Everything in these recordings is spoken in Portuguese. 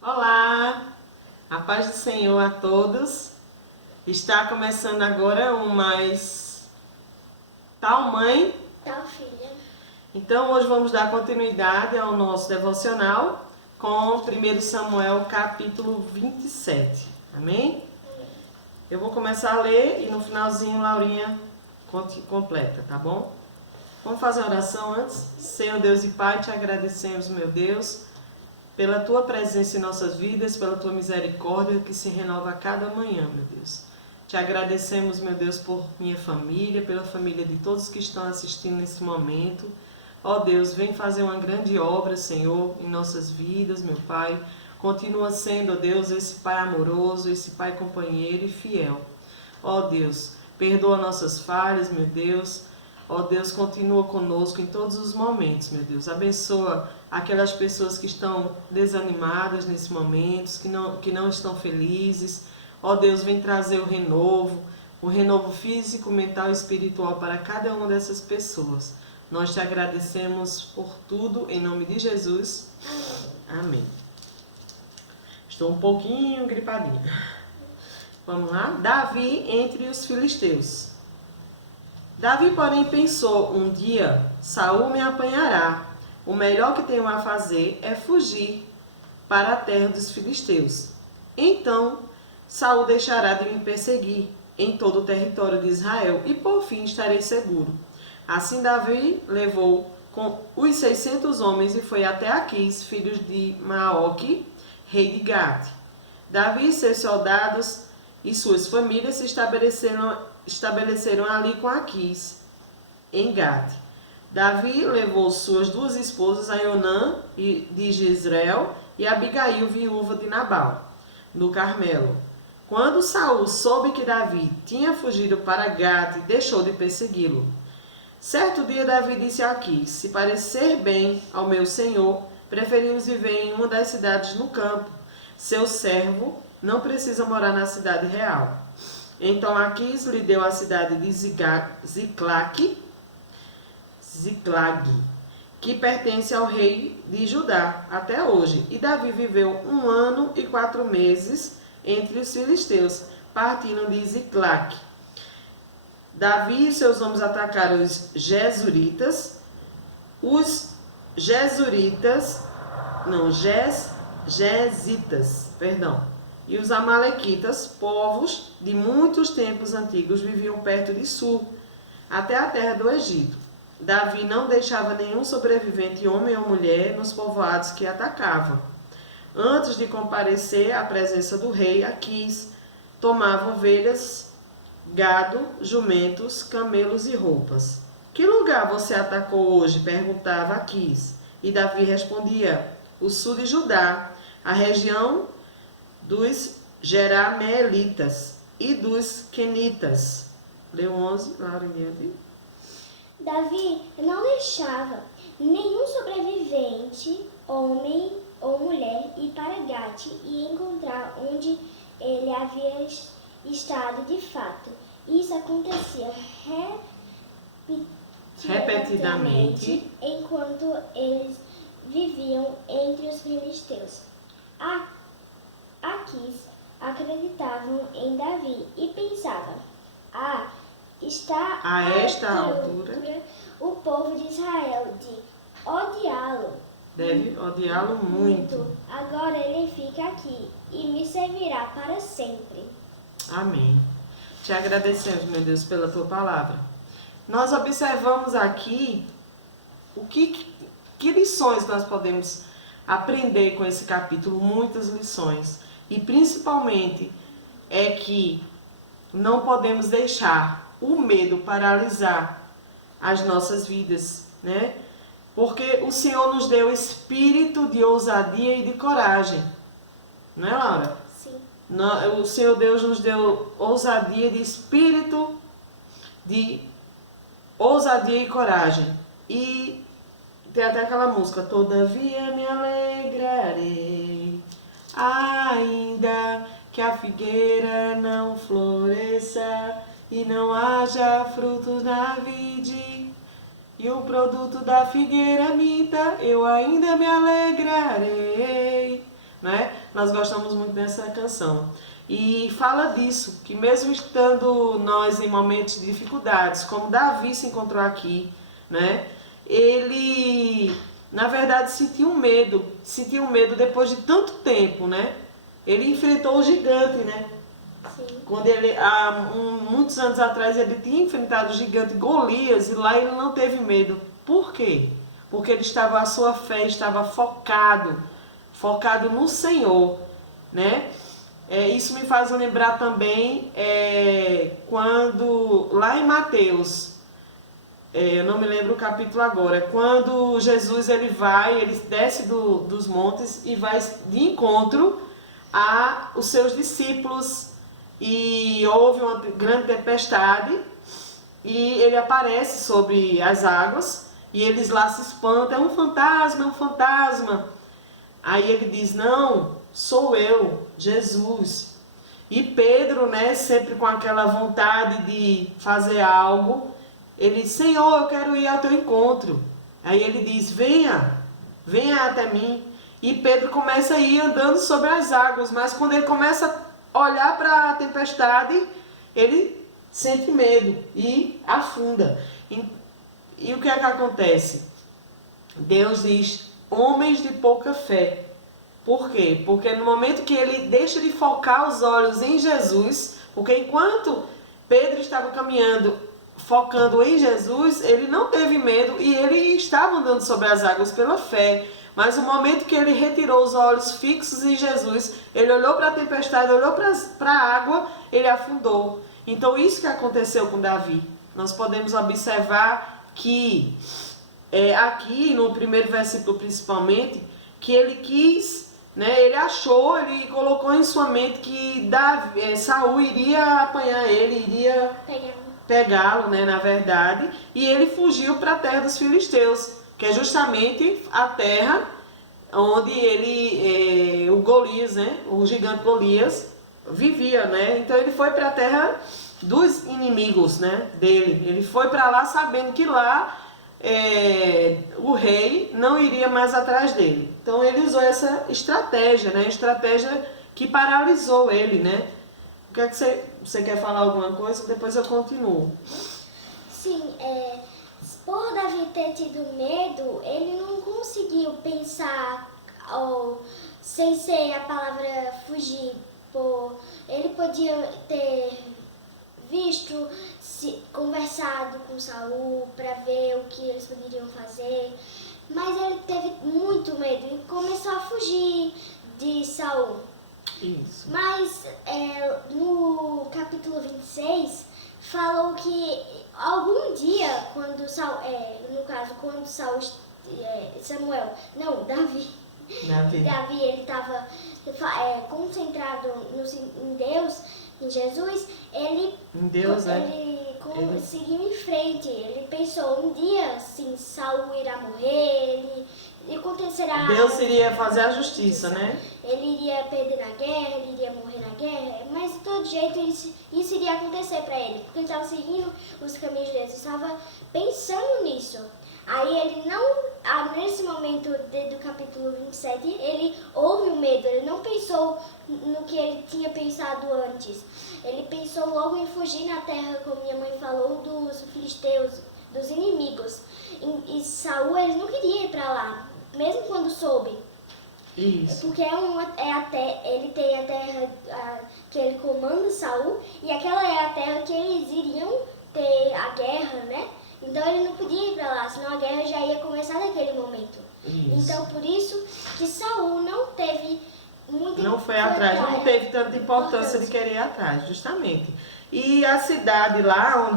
Olá, a paz do Senhor a todos. Está começando agora um mais Tal Mãe, Tal Filha. Então hoje vamos dar continuidade ao nosso devocional com 1 Samuel capítulo 27. Amém? Eu vou começar a ler e no finalzinho Laurinha completa, tá bom? Vamos fazer a oração antes? Senhor Deus e Pai, te agradecemos, meu Deus, pela tua presença em nossas vidas, pela tua misericórdia que se renova a cada manhã, meu Deus. Te agradecemos, meu Deus, por minha família, pela família de todos que estão assistindo nesse momento. Ó Deus, vem fazer uma grande obra, Senhor, em nossas vidas, meu Pai. Continua sendo, ó Deus, esse Pai amoroso, esse Pai companheiro e fiel. Ó Deus, perdoa nossas falhas, meu Deus. Ó Deus, continua conosco em todos os momentos, meu Deus. Abençoa aquelas pessoas que estão desanimadas nesse momento, que não estão felizes. Ó Deus, vem trazer o renovo físico, mental e espiritual para cada uma dessas pessoas. Nós te agradecemos por tudo, em nome de Jesus. Amém. Estou um pouquinho gripadinha. Vamos lá? Davi entre os filisteus. Davi, porém, pensou, um dia Saul me apanhará. O melhor que tenho a fazer é fugir para a terra dos filisteus. Então Saul deixará de me perseguir em todo o território de Israel e por fim estarei seguro. Assim Davi levou com os 600 homens e foi até Aquis, filho de Maoque, rei de Gate. Davi e seus soldados e suas famílias se estabeleceram ali com Aquis, em Gate. Davi levou suas duas esposas, Aionã de Jezreel e Abigail, viúva de Nabal, no Carmelo. Quando Saul soube que Davi tinha fugido para Gate, deixou de persegui-lo. Certo dia Davi disse a Aquis: se parecer bem ao meu senhor, preferimos viver em uma das cidades no campo. Seu servo não precisa morar na cidade real. Então Aquis lhe deu a cidade de Ziclag, que pertence ao rei de Judá até hoje. E Davi viveu 1 ano e 4 meses entre os filisteus, partindo de Ziclag. Davi e seus homens atacaram os Jezuritas, e os Amalequitas, povos de muitos tempos antigos, viviam perto de Sur, até a terra do Egito. Davi não deixava nenhum sobrevivente, homem ou mulher, nos povoados que atacavam. Antes de comparecer à presença do rei, Aquis tomava ovelhas, gado, jumentos, camelos e roupas. Que lugar você atacou hoje? Perguntava Aquis. E Davi respondia: o sul de Judá, a região dos Jerameelitas e dos Quenitas. Leu 11, Laura, em diante. Davi não deixava nenhum sobrevivente, homem ou mulher, ir para Gate e encontrar onde ele havia estado de fato. Isso acontecia repetidamente enquanto eles viviam entre os filisteus. Aquis acreditavam em Davi e pensavam: está a esta altura o povo de Israel de odiá-lo. Deve odiá-lo muito. Agora ele fica aqui e me servirá para sempre. Amém. Te agradecemos, meu Deus, pela tua palavra. Nós observamos aqui que lições nós podemos aprender com esse capítulo, muitas lições. E principalmente é que não podemos deixar o medo paralisar as nossas vidas, né? Porque o Senhor nos deu espírito de ousadia e de coragem. Não é, Laura? Sim. O Senhor Deus nos deu ousadia de espírito, de ousadia e coragem. E tem até aquela música: todavia me alegrarei, ainda que a figueira não floresça e não haja frutos na vide. e o produto da figueira minta, eu ainda me alegrarei. Né? Nós gostamos muito dessa canção. E fala disso, que mesmo estando nós em momentos de dificuldades, como Davi se encontrou aqui, né? Ele, na verdade, sentiu um medo depois de tanto tempo, né? Ele enfrentou o gigante, né? Sim. Quando ele, muitos anos atrás, ele tinha enfrentado o gigante Golias e lá ele não teve medo. Por quê? Porque a sua fé estava focado no Senhor, né? Isso me faz lembrar também quando, lá em Mateus, eu não me lembro o capítulo agora, quando Jesus ele desce dos montes e vai de encontro a os seus discípulos e houve uma grande tempestade e ele aparece sobre as águas e eles lá se espantam, é um fantasma, é um fantasma. Aí ele diz, não, sou eu, Jesus. E Pedro, né, sempre com aquela vontade de fazer algo, ele diz, Senhor, eu quero ir ao teu encontro. Aí ele diz, venha até mim. E Pedro começa a ir andando sobre as águas, mas quando ele começa a olhar para a tempestade, ele sente medo e afunda. E o que é que acontece? Deus diz, homens de pouca fé. Por quê? Porque no momento que ele deixa de focar os olhos em Jesus, porque enquanto Pedro estava caminhando, focando em Jesus, ele não teve medo e ele estava andando sobre as águas pela fé. Mas no momento que ele retirou os olhos fixos em Jesus, ele olhou para a tempestade, olhou para a água, ele afundou. Então isso que aconteceu com Davi. Nós podemos observar que aqui no primeiro versículo principalmente, que ele quis, né, ele colocou em sua mente que Saul iria apanhar ele, iria pegá-lo, né, na verdade, e ele fugiu para a terra dos filisteus, que é justamente a terra onde o Golias, né, o gigante Golias, vivia, né? Então ele foi para a terra dos inimigos, né, dele. Ele foi para lá sabendo que lá o rei não iria mais atrás dele. Então ele usou essa estratégia, né? Estratégia que paralisou ele, né? O que é que você quer falar alguma coisa? Depois eu continuo. Sim, por Davi ter tido medo, ele não conseguiu pensar, sem ser a palavra fugir. Ele podia ter visto, conversado com Saul para ver o que eles poderiam fazer, mas ele teve muito medo e começou a fugir de Saul. Isso. Mas no capítulo 26 falou que algum dia, quando Davi ele estava concentrado em Deus, em Jesus, ele seguiu em frente. Ele pensou, um dia, assim, Saul irá morrer, e acontecerá... Deus iria fazer a justiça, né? Ele iria perder na guerra, ele iria morrer na guerra, mas de todo jeito isso iria acontecer para ele, porque ele estava seguindo os caminhos de Deus, estava pensando nisso. Aí ele nesse momento do capítulo 27, ele houve o medo, ele não pensou no que ele tinha pensado antes. Ele pensou logo em fugir na terra, como minha mãe falou, dos filisteus, dos inimigos. E Saul, ele não queria ir para lá, mesmo quando soube. Isso. Porque ele tem a terra que ele comanda Saul, e aquela é a terra que eles iriam ter a guerra, né? Então ele não podia ir para lá, senão a guerra já ia começar naquele momento. Isso. Então por isso que Saul não teve muita Não foi atrás, não teve tanta importância de querer ir atrás, justamente. E a cidade lá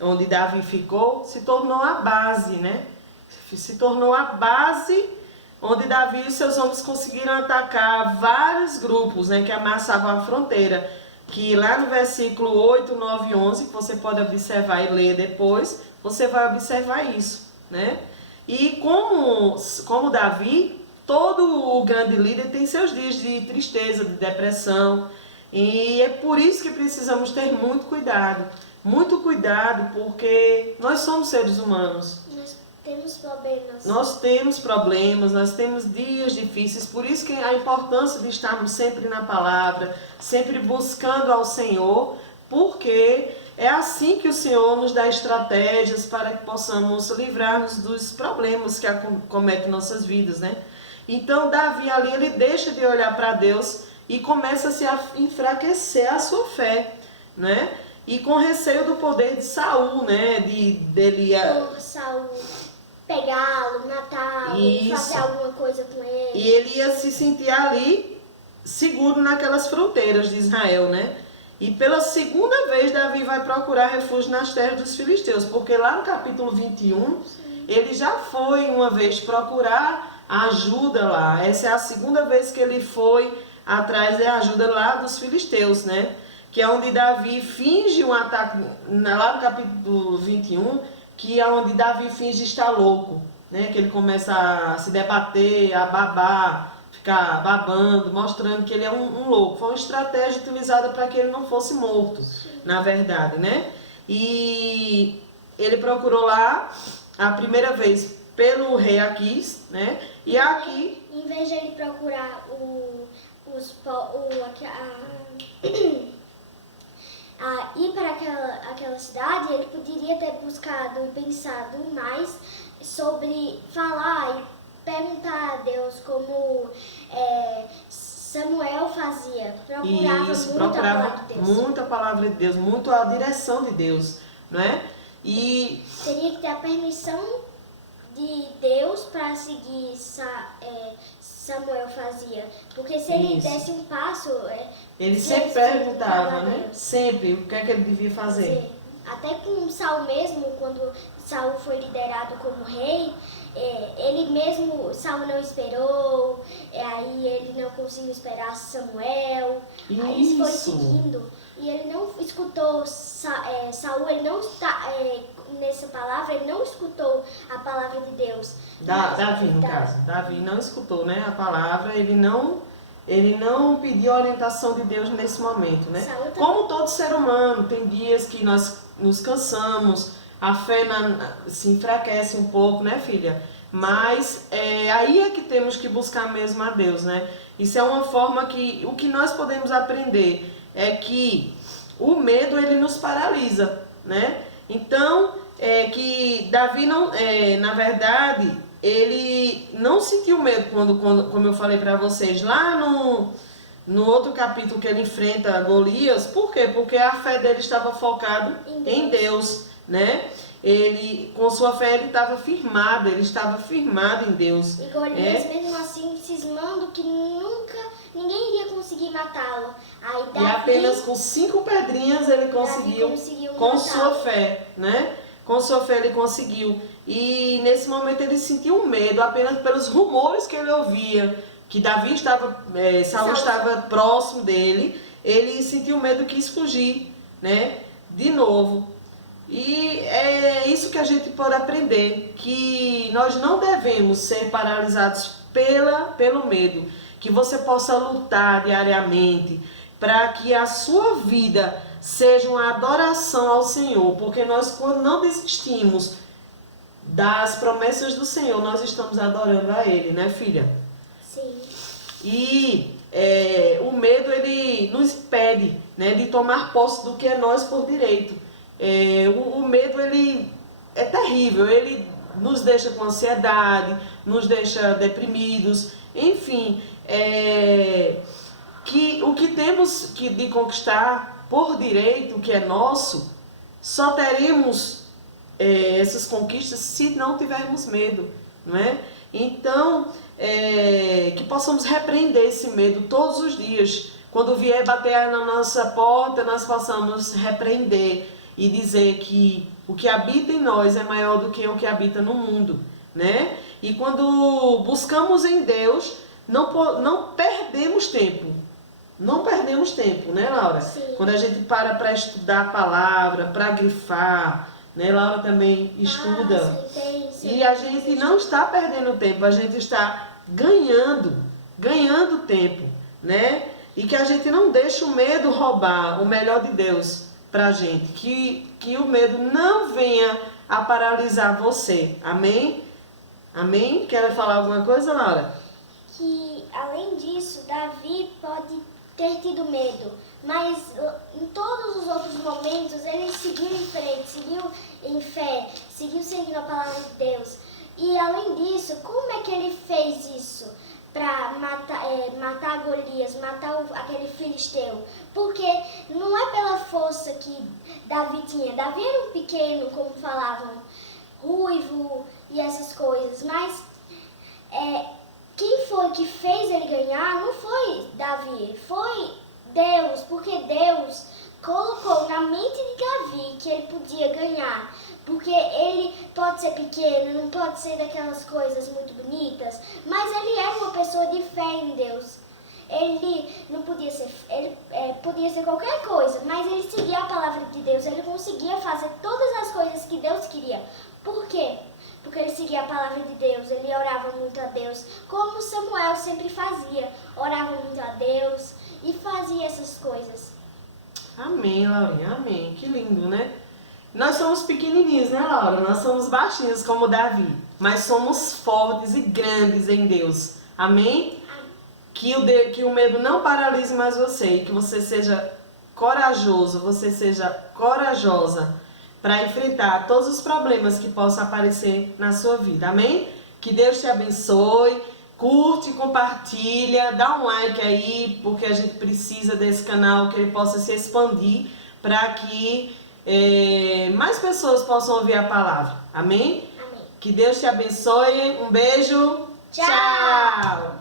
onde Davi ficou se tornou a base, né? Se tornou a base onde Davi e seus homens conseguiram atacar vários grupos, né, que amassavam a fronteira. Que lá no versículo 8, 9 e 11, que você pode observar e ler depois, você vai observar isso, né? E como Davi, todo o grande líder tem seus dias de tristeza, de depressão, e é por isso que precisamos ter muito cuidado, porque nós somos seres humanos, temos problemas. Nós temos problemas, nós temos dias difíceis, por isso que a importância de estarmos sempre na palavra, sempre buscando ao Senhor, porque é assim que o Senhor nos dá estratégias para que possamos livrar-nos dos problemas que acometem nossas vidas, né? Então, Davi ali, ele deixa de olhar para Deus e começa-se a enfraquecer a sua fé, né? E com receio do poder de Saul, né? Dele Por Saul pegá-lo, matá-lo, fazer alguma coisa com ele. E ele ia se sentir ali seguro naquelas fronteiras de Israel, né? E pela segunda vez Davi vai procurar refúgio nas terras dos filisteus, porque lá no capítulo 21, ele já foi uma vez procurar ajuda lá. Essa é a segunda vez que ele foi atrás da ajuda lá dos filisteus, né? Que é onde Davi finge um ataque, lá no capítulo 21, que é onde Davi finge estar louco, né? Que ele começa a se debater, a babar, ficar babando, mostrando que ele é um louco. Foi uma estratégia utilizada para que ele não fosse morto, na verdade, né? E ele procurou lá a primeira vez pelo rei Aquis, né? E aqui, em vez de ele procurar ir para aquela cidade, ele poderia ter buscado e pensado mais sobre falar e perguntar a Deus como Samuel fazia. Procurava muita palavra de Deus, muito a direção de Deus, não é? E teria que ter a permissão de Deus para seguir Samuel fazia. Porque se ele desse um passo... ele sempre perguntava, né? Sempre o que é que ele devia fazer. Até com Saul mesmo, quando Saul foi liderado como rei, ele mesmo, Saul não esperou, aí ele não conseguiu esperar Samuel, aí foi seguindo. E ele não escutou Saul, ele não está... nessa palavra, ele não escutou a palavra de Deus. Davi, no caso. Davi não escutou, né, a palavra, ele não pediu a orientação de Deus nesse momento, né? Como todo ser humano, tem dias que nós nos cansamos, a fé se enfraquece um pouco, né, filha? Mas aí é que temos que buscar mesmo a Deus, né? Isso é uma forma que o que nós podemos aprender é que o medo, ele nos paralisa, né? Então, que Davi não, na verdade, ele não sentiu medo como eu falei para vocês lá no outro capítulo que ele enfrenta Golias. Por quê? Porque a fé dele estava focada em Deus, né? Ele, com sua fé, ele estava firmado em Deus. E Golias, mesmo assim, cismando que ninguém iria conseguir matá-lo. E apenas com 5 pedrinhas ele conseguiu com sua fé, né? Com sua fé ele conseguiu. E nesse momento ele sentiu medo apenas pelos rumores que ele ouvia, que Saul estava próximo dele. Ele sentiu medo e quis fugir, né? De novo. E é isso que a gente pode aprender, que nós não devemos ser paralisados pelo medo, que você possa lutar diariamente para que a sua vida seja uma adoração ao Senhor, porque nós, quando não desistimos das promessas do Senhor, nós estamos adorando a Ele, né, filha? Sim. E o medo, ele nos impede, né, de tomar posse do que é nós por direito. O medo, ele é terrível, ele nos deixa com ansiedade, nos deixa deprimidos, enfim, que o que temos de conquistar por direito, o que é nosso, só teremos essas conquistas se não tivermos medo, não é? Então, que possamos repreender esse medo todos os dias. Quando vier bater na nossa porta, nós possamos repreender e dizer que o que habita em nós é maior do que o que habita no mundo, né? E quando buscamos em Deus, não perdemos tempo. Não perdemos tempo, né, Laura? Sim. Quando a gente para estudar a palavra, para grifar, né? Laura também estuda. Sim. E a gente não está perdendo tempo, a gente está ganhando tempo, né? E que a gente não deixe o medo roubar o melhor de Deus pra gente. Que o medo não venha a paralisar você. Amém? Amém? Quer falar alguma coisa, Laura? Que, além disso, Davi pode ter tido medo, mas em todos os outros momentos ele seguiu em frente, seguiu em fé, seguiu seguindo a palavra de Deus. E, além disso, como é que ele fez isso? Para matar Golias, matar aquele filisteu. Porque não é pela força que Davi tinha. Davi era um pequeno, como falavam, ruivo e essas coisas. Mas quem foi que fez ele ganhar não foi Davi, foi Deus. Porque Deus colocou na mente de Davi que ele podia ganhar. Porque ele pode ser pequeno, não pode ser daquelas coisas muito bonitas, mas ele era uma pessoa de fé em Deus. Ele não podia ser, podia ser qualquer coisa, mas ele seguia a palavra de Deus, ele conseguia fazer todas as coisas que Deus queria. Por quê? Porque ele seguia a palavra de Deus, ele orava muito a Deus, como Samuel sempre fazia, orava muito a Deus e fazia essas coisas. Amém, Laurinha, amém. Que lindo, né? Nós somos pequenininhos, né, Laura? Nós somos baixinhos como Davi, mas somos fortes e grandes em Deus. Amém? Que o medo não paralise mais você e que você seja corajoso, você seja corajosa para enfrentar todos os problemas que possam aparecer na sua vida. Amém? Que Deus te abençoe. Curte, compartilha, dá um like aí, porque a gente precisa desse canal, que ele possa se expandir para que mais pessoas possam ouvir a palavra. Amém? Amém. Que Deus te abençoe. Um beijo. Tchau. Tchau.